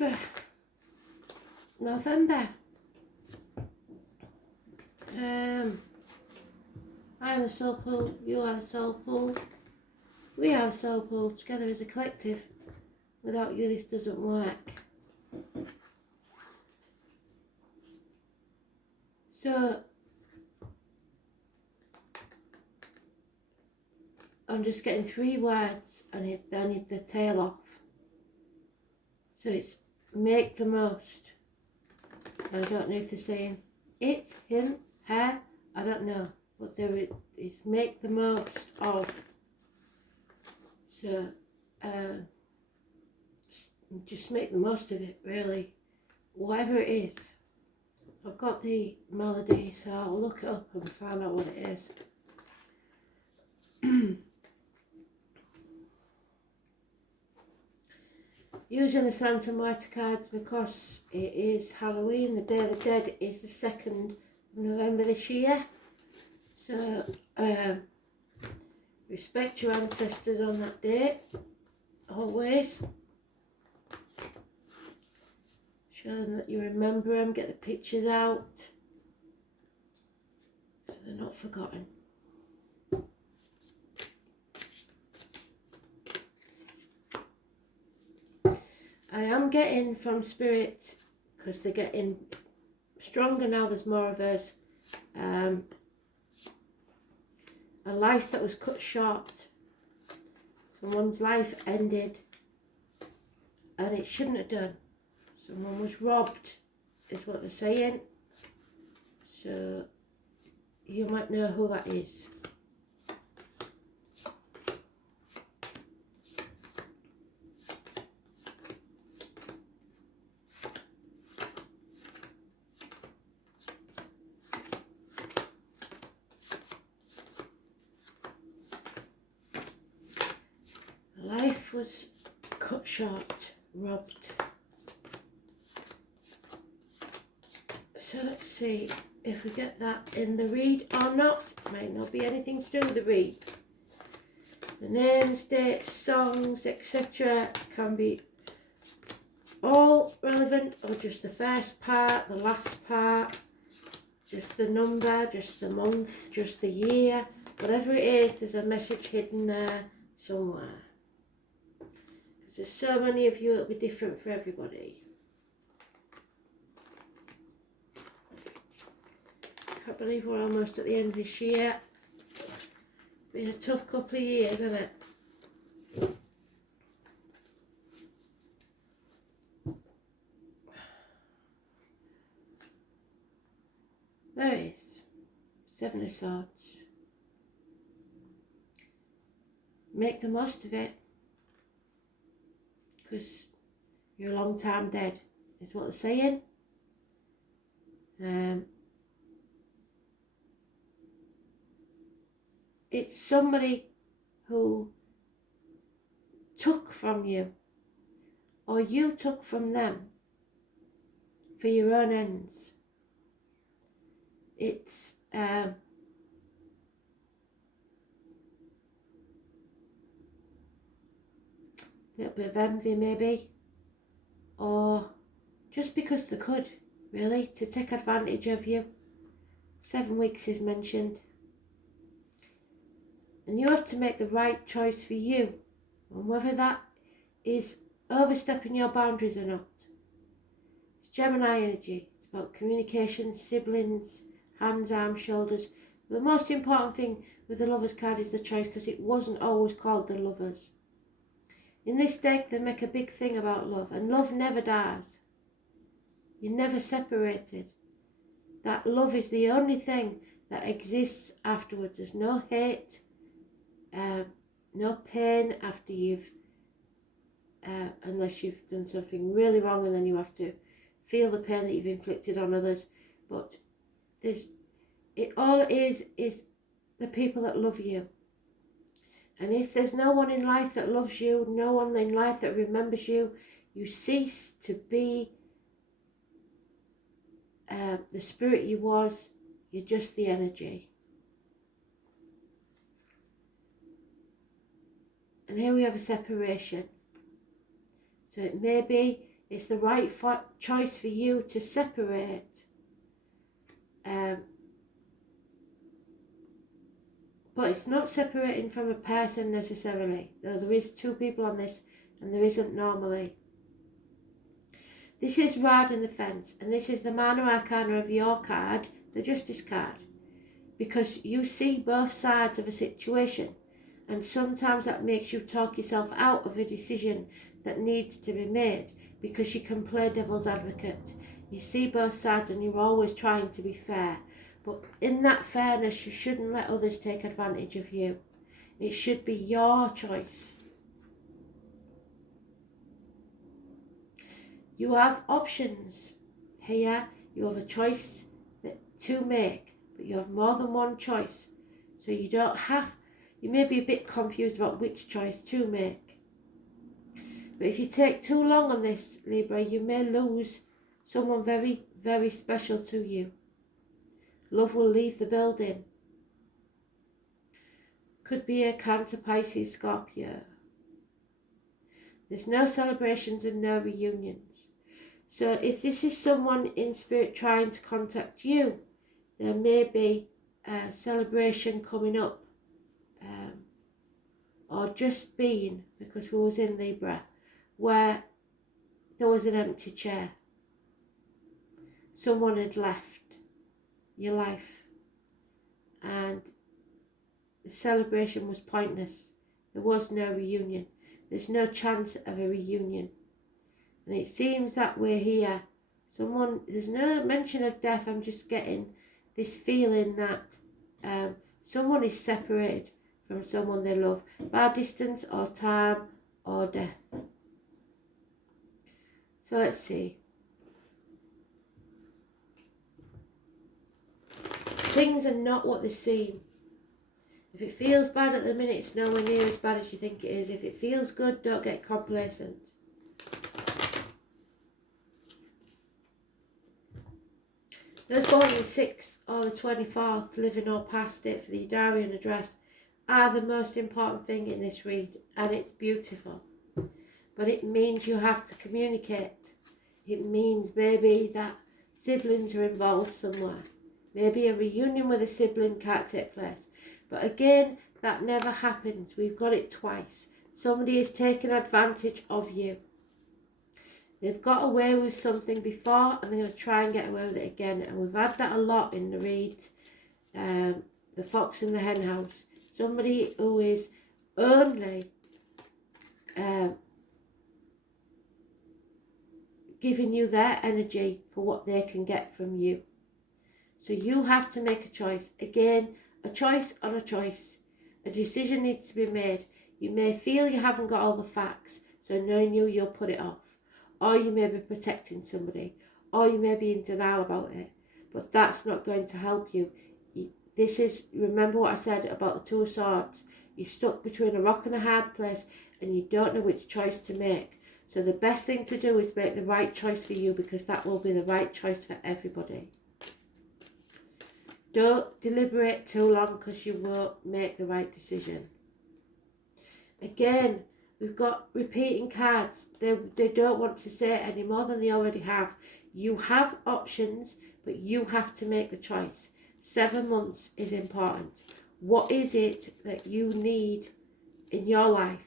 Libra, November. I am the soul pool, you are the soul pool, we are the soul pool, together as a collective. Without you this doesn't work. So I'm just getting 3 words and I need the tail off. So it's make the most. I don't know if they're saying it, him, her, I don't know. But there is make the most of. So just make the most of it, really. Whatever it is. I've got the melody, so I'll look it up and find out what it is. Using the Santa Muerta cards because it is Halloween, the Day of the Dead is the 2nd of November this year. So respect your ancestors on that day, always. Show them that you remember them, get the pictures out so they're not forgotten. I am getting from Spirit, because they're getting stronger now, there's more of us, a life that was cut short. Someone's life ended and it shouldn't have done. Someone was robbed, is what they're saying. So you might know who that is. Life was cut short, robbed. So let's see if we get that in the read or not. Might not be anything to do with the read. The names, dates, songs, etc. can be all relevant, or just the first part, the last part, just the number, just the month, just the year. Whatever it is, there's a message hidden there somewhere. Because there's so many of you, it'll be different for everybody. I believe we're almost at the end of this year. Been a tough couple of years, hasn't it? There it is. 7 of Swords. Make the most of it. Because you're a long time dead, is what they're saying. It's somebody who took from you, or you took from them for your own ends. It's a little bit of envy maybe, or just because they could, really, to take advantage of you. 7 weeks is mentioned. And you have to make the right choice for you, and whether that is overstepping your boundaries or not. It's Gemini energy. It's about communication, siblings, hands, arms, shoulders. The most important thing with the Lovers card is the choice, because it wasn't always called the Lovers. In this deck, they make a big thing about love, and love never dies. You're never separated. That love is the only thing that exists afterwards. There's no hate, no pain after you've, unless you've done something really wrong, and then you have to feel the pain that you've inflicted on others. But all it is the people that love you. And if there's no one in life that loves you, no one in life that remembers you, you cease to be the spirit you was. You're just the energy. And here we have a separation. So it may be It's the right choice for you to separate. But it's not separating from a person necessarily, though there is two people on this and there isn't normally. This is riding the fence, and this is the Mano Arcana of your card, the Justice card, because you see both sides of a situation, and sometimes that makes you talk yourself out of a decision that needs to be made, because you can play devil's advocate. You see both sides and you're always trying to be fair, but in that fairness you shouldn't let others take advantage of you. It should be your choice. You have options here. You have a choice to make, but you have more than one choice. So you don't have, you may be a bit confused about which choice to make. But if you take too long on this, Libra, you may lose someone very, very special to you. Love will leave the building. Could be a Cancer, Pisces, Scorpio. There's no celebrations and no reunions. So if this is someone in spirit trying to contact you, there may be a celebration coming up, or just being, because we was in Libra, where there was an empty chair. Someone had left your life and the celebration was pointless. There was no reunion. There's no chance of a reunion. And it seems that we're here. There's no mention of death. I'm just getting this feeling that someone is separated from someone they love by distance or time or death. So let's see. Things are not what they seem. If it feels bad at the minute, it's nowhere near as bad as you think it is. If it feels good, don't get complacent. Those born on the 6th or the 24th, living or past it for the diary and address, are the most important thing in this read, and it's beautiful. But it means you have to communicate. It means maybe that siblings are involved somewhere. Maybe a reunion with a sibling can't take place. But again, that never happens. We've got it twice. Somebody is taking advantage of you. They've got away with something before and they're going to try and get away with it again. And we've had that a lot in the reads. The Fox in the Hen House. Somebody who is only giving you their energy for what they can get from you. So you have to make a choice. Again, a choice on a choice. A decision needs to be made. You may feel you haven't got all the facts, so knowing you'll put it off. Or you may be protecting somebody. Or you may be in denial about it. But that's not going to help you. Remember what I said about the Two of Swords. You're stuck between a rock and a hard place and you don't know which choice to make. So the best thing to do is make the right choice for you, because that will be the right choice for everybody. Don't deliberate too long, because you won't make the right decision. Again, we've got repeating cards. They don't want to say it any more than they already have. You have options, but you have to make the choice. 7 months is important. What is it that you need in your life?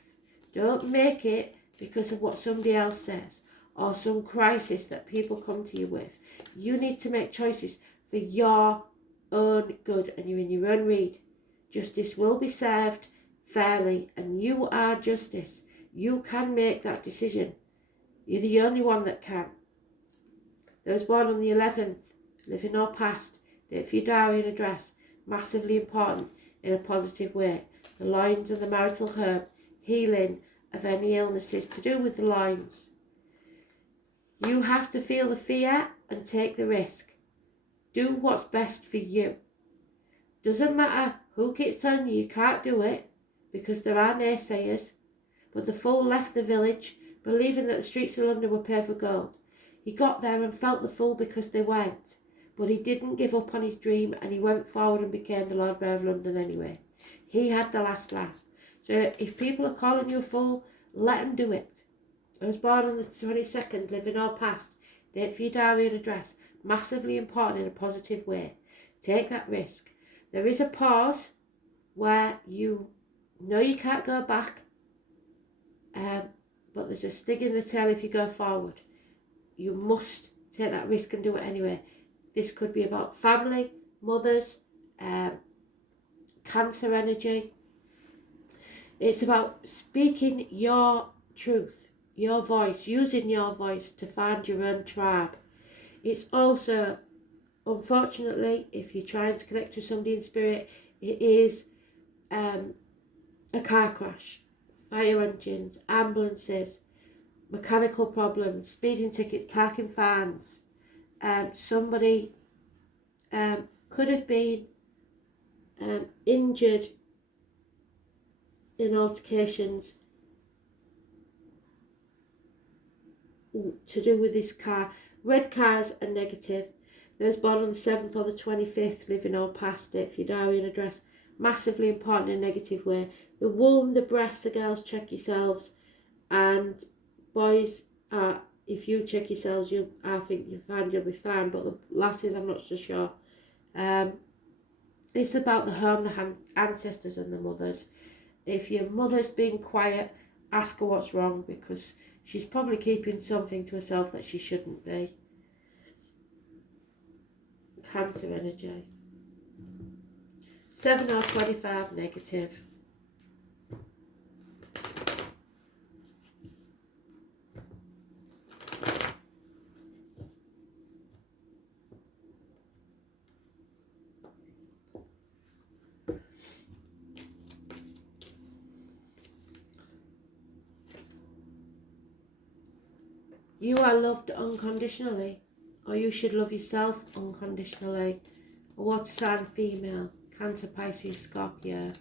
Don't make it because of what somebody else says or some crisis that people come to you with. You need to make choices for your own good, and you're in your own read. Justice will be served fairly, and you are justice. You can make that decision. You're the only one that can. Those born on the 11th, living or past, date for your diary and address, massively important in a positive way. The loins and the marital herb, healing of any illnesses to do with the loins. You have to feel the fear and take the risk. Do what's best for you. Doesn't matter who keeps telling you can't do it, because there are naysayers. But the fool left the village, believing that the streets of London were paved with gold. He got there and felt the fool because they weren't. But he didn't give up on his dream, and he went forward and became the Lord Mayor of London anyway. He had the last laugh. So if people are calling you a fool, let them do it. I was born on the 22nd, living or past. Date for your diary and address. Massively important in a positive way. Take that risk. There is a pause where you know you can't go back, but there's a sting in the tail if you go forward. You must take that risk and do it anyway. This could be about family, mothers, Cancer energy. It's about speaking your truth, your voice, using your voice to find your own tribe. It's also, unfortunately, if you're trying to connect with somebody in spirit, it is a car crash, fire engines, ambulances, mechanical problems, speeding tickets, parking fines. Somebody could have been injured in altercations to do with this car. Red cars are negative. Those born on the 7th or the 25th, living or past it, for your diary and address, massively important in a negative way. The womb, the breasts, the girls, check yourselves. And boys, if you check yourselves, I think you'll be fine. But the lasses, I'm not so sure. It's about the home, the ancestors and the mothers. If your mother's being quiet, ask her what's wrong, because she's probably keeping something to herself that she shouldn't be. Cancer energy. 7 or 25, negative. You are loved unconditionally, or you should love yourself unconditionally. A water sign female, Cancer, Pisces, Scorpio.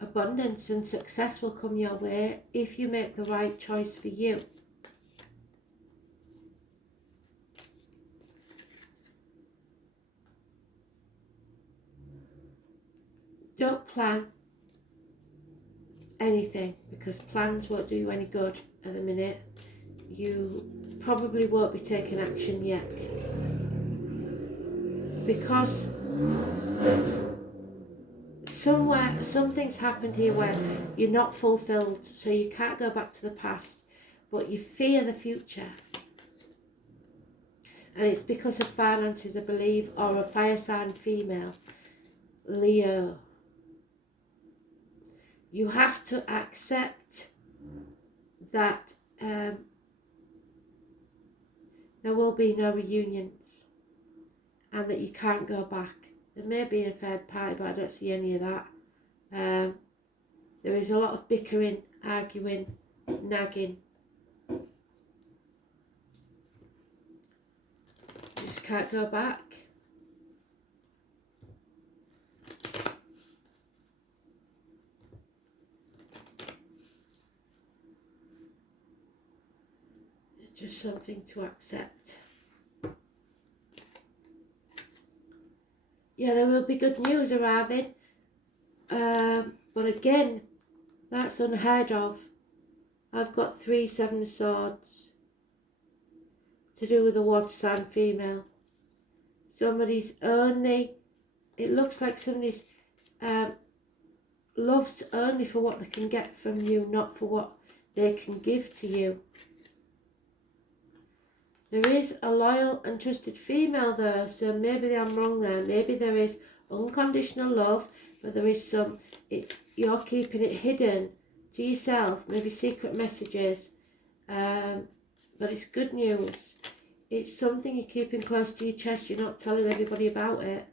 Abundance and success will come your way if you make the right choice for you. Don't plan anything, because plans won't do you any good at the minute. You probably won't be taking action yet, because something's happened here where you're not fulfilled, so you can't go back to the past, but you fear the future. And it's because of finances, I believe, or a fire sign female, Leo. You have to accept that there will be no reunions and that you can't go back. There may be a third party, but I don't see any of that. There is a lot of bickering, arguing, nagging. You just can't go back. It's just something to accept. Yeah, there will be good news arriving. But again, that's unheard of. I've got 3 7 of Swords to do with a water sign female. Somebody's only, it looks like somebody's loves only for what they can get from you, not for what they can give to you. There is a loyal and trusted female there, so maybe I'm wrong there. Maybe there is unconditional love, but there is some, you're keeping it hidden to yourself, maybe secret messages, but it's good news. It's something you're keeping close to your chest, you're not telling everybody about it.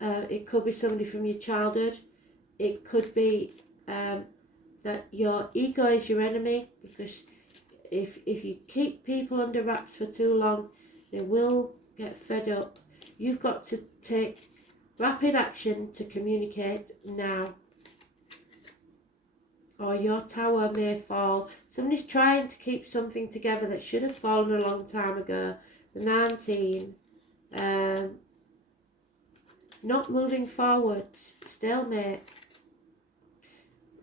It could be somebody from your childhood. It could be that your ego is your enemy, because if you keep people under wraps for too long, they will get fed up. You've got to take rapid action to communicate now, or your tower may fall. Somebody's trying to keep something together that should have fallen a long time ago. The 19, not moving forward, stalemate.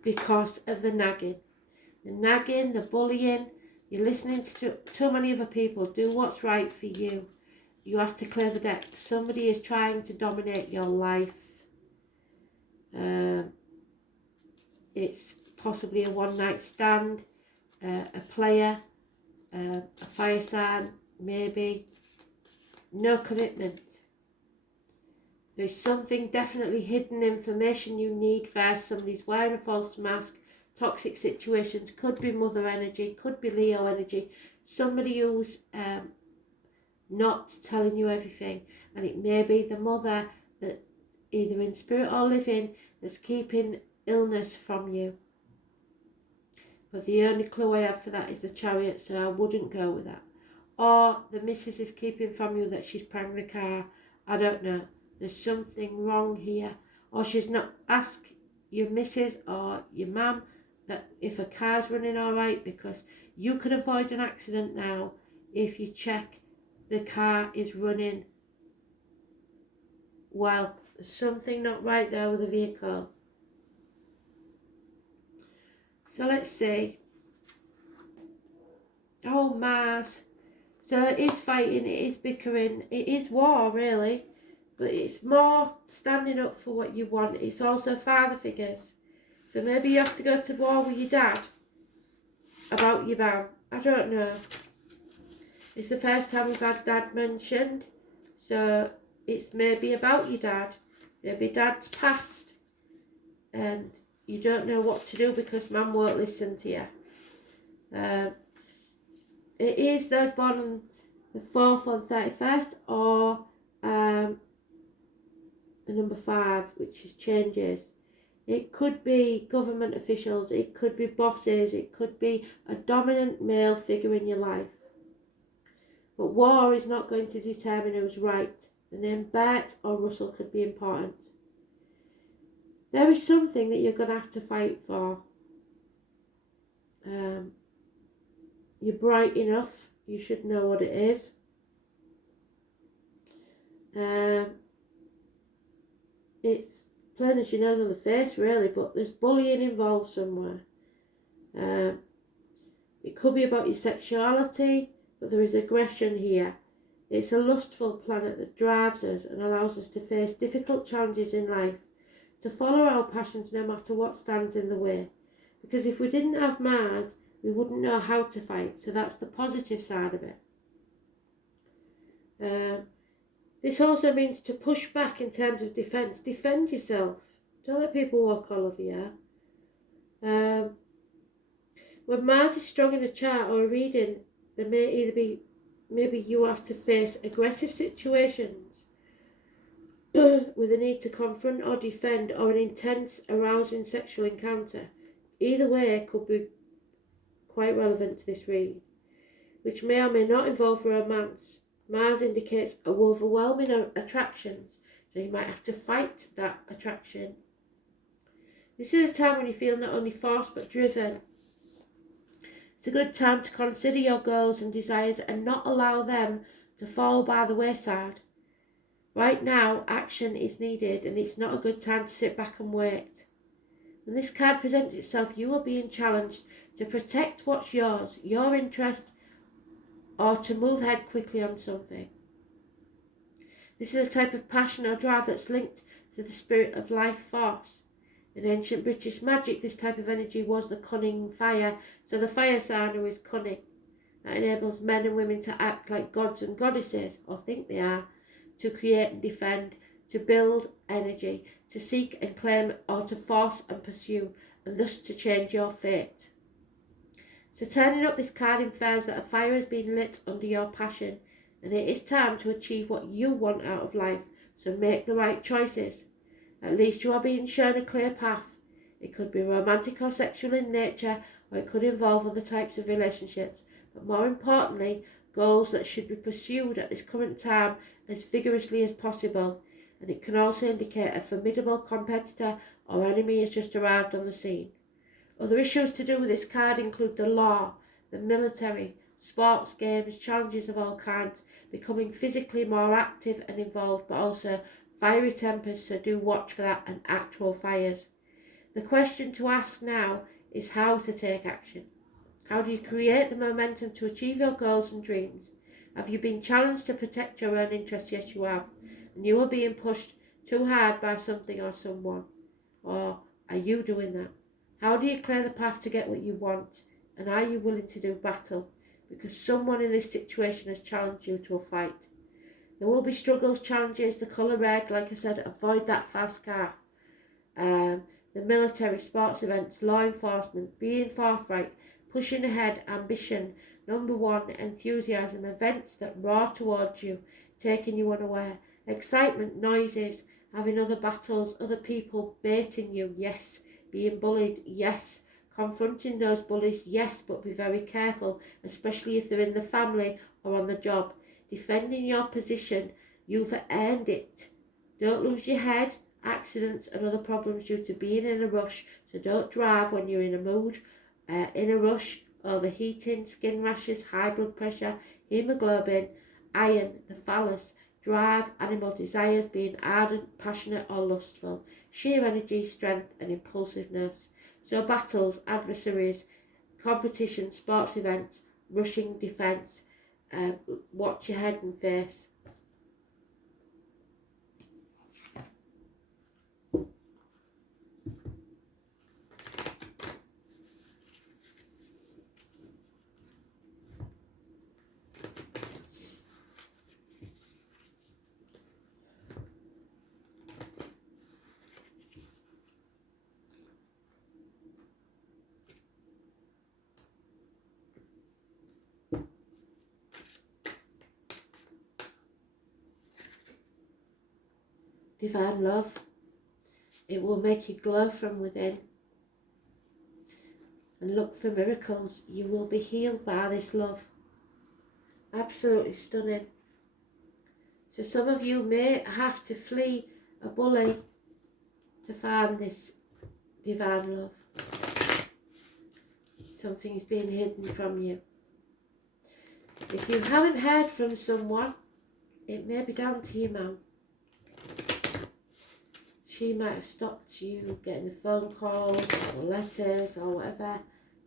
because of the nagging. The nagging, the bullying, you're listening to too many other people. Do what's right for you. You have to clear the deck. Somebody is trying to dominate your life. It's possibly a one-night stand, a player, a fire sign, maybe. No commitment. There's something definitely hidden information you need first. Somebody's wearing a false mask. Toxic situations. Could be mother energy. Could be Leo energy. Somebody who's not telling you everything. And it may be the mother that either in spirit or living that's keeping illness from you. But the only clue I have for that is the Chariot, so I wouldn't go with that. Or the missus is keeping from you that she's praying the car. I don't know. There's something wrong here. Or she's not asked your missus or your mum that if a car's running all right, because you could avoid an accident now if you check the car is running well. There's something not right there with the vehicle. So let's see. Oh, Mars. So it is fighting, it is bickering, it is war really, but it's more standing up for what you want. It's also father figures. So maybe you have to go to war with your dad about your mum. I don't know. It's the first time we've had dad mentioned, so it's maybe about your dad. Maybe dad's passed and you don't know what to do because mum won't listen to you. It is those born on the 4th or the 31st, or the number 5, which is changes. It could be government officials, it could be bosses, it could be a dominant male figure in your life. But war is not going to determine who's right. The name Bert or Russell could be important. There is something that you're going to have to fight for. You're bright enough, you should know what it is. It's plain as your nose on the face really, but there's bullying involved somewhere. It could be about your sexuality, but there is aggression here. It's a lustful planet that drives us and allows us to face difficult challenges in life, to follow our passions no matter what stands in the way. Because if we didn't have Mars, we wouldn't know how to fight, so that's the positive side of it. This also means to push back in terms of defence. Defend yourself. Don't let people walk all over you. When Mars is strong in a chart or a reading, there may either be, maybe you have to face aggressive situations with a need to confront or defend, or an intense, arousing sexual encounter. Either way could be quite relevant to this read, which may or may not involve romance. Mars indicates overwhelming attractions, so you might have to fight that attraction. This is a time when you feel not only forced but driven. It's a good time to consider your goals and desires and not allow them to fall by the wayside. Right now, action is needed, and it's not a good time to sit back and wait. When this card presents itself, you are being challenged to protect what's yours, your interest, or to move ahead quickly on something. This is a type of passion or drive that's linked to the spirit of life force. In ancient British magic, this type of energy was the cunning fire, so the fire sign who is cunning. That enables men and women to act like gods and goddesses, or think they are, to create and defend, to build energy, to seek and claim, or to force and pursue, and thus to change your fate. So turning up this card infers that a fire has been lit under your passion, and it is time to achieve what you want out of life, so make the right choices. At least you are being shown a clear path. It could be romantic or sexual in nature, or it could involve other types of relationships, but more importantly, goals that should be pursued at this current time as vigorously as possible. And it can also indicate a formidable competitor or enemy has just arrived on the scene. Other issues to do with this card include the law, the military, sports, games, challenges of all kinds, becoming physically more active and involved, but also fiery tempers, so do watch for that, and actual fires. The question to ask now is how to take action. How do you create the momentum to achieve your goals and dreams? Have you been challenged to protect your own interests? Yes, you have. And you are being pushed too hard by something or someone. Or are you doing that? How do you clear the path to get what you want? And are you willing to do battle? Because someone in this situation has challenged you to a fight. There will be struggles, challenges, the colour red, like I said, avoid that fast car. The military, sports events, law enforcement, being forthright, pushing ahead, ambition, number one, enthusiasm, events that roar towards you, taking you unaware, excitement, noises, having other battles, other people baiting you, yes, being bullied, yes, confronting those bullies, yes, but be very careful, especially if they're in the family or on the job. Defending your position, you've earned it. Don't lose your head. Accidents and other problems due to being in a rush, so don't drive when you're in a mood, in a rush, overheating, skin rashes, high blood pressure, hemoglobin, iron, the phallus, drive, animal desires, being ardent, passionate or lustful, sheer energy, strength and impulsiveness. So battles, adversaries, competition, sports events, rushing, defence, watch your head and face. Divine love, it will make you glow from within. And look for miracles. You will be healed by this love. Absolutely stunning. So some of you may have to flee a bully to find this divine love. Something's being hidden from you. If you haven't heard from someone, it may be down to your mum. She might have stopped you getting the phone calls or letters or whatever.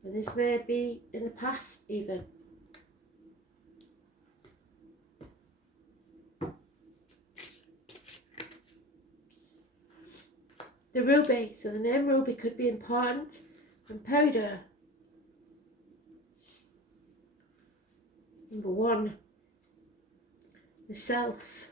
And this may be in the past even. The ruby. So the name ruby could be important. From Peridot. Number one. The self.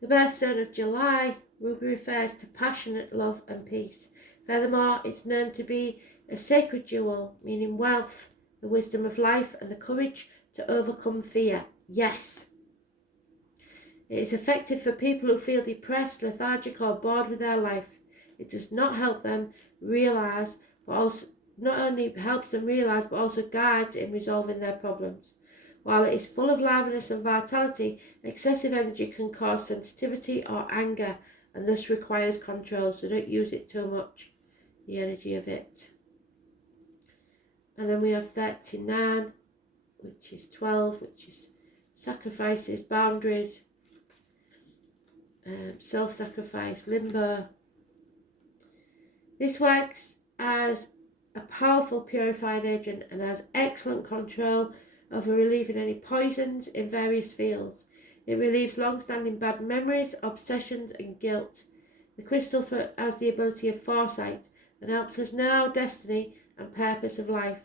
The birthstone of July, ruby refers to passionate love and peace. Furthermore, it's known to be a sacred jewel, meaning wealth, the wisdom of life and the courage to overcome fear. Yes. It is effective for people who feel depressed, lethargic or bored with their life. It does not help them realise, but also not only helps them realise, but also guides in resolving their problems. While it is full of liveliness and vitality, excessive energy can cause sensitivity or anger and thus requires control, so don't use it too much, the energy of it. And then we have 39, which is 12, which is sacrifices, boundaries, self-sacrifice, limbo. This works as a powerful purifying agent and has excellent control over relieving any poisons in various fields. It relieves long-standing bad memories, obsessions and guilt. The crystal has the ability of foresight and helps us know destiny and purpose of life.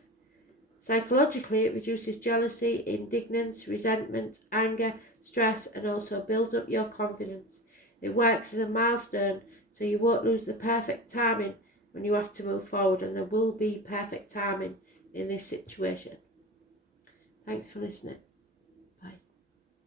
Psychologically, it reduces jealousy, indignance, resentment, anger, stress and also builds up your confidence. It works as a milestone so you won't lose the perfect timing when you have to move forward, and there will be perfect timing in this situation. Thanks for listening.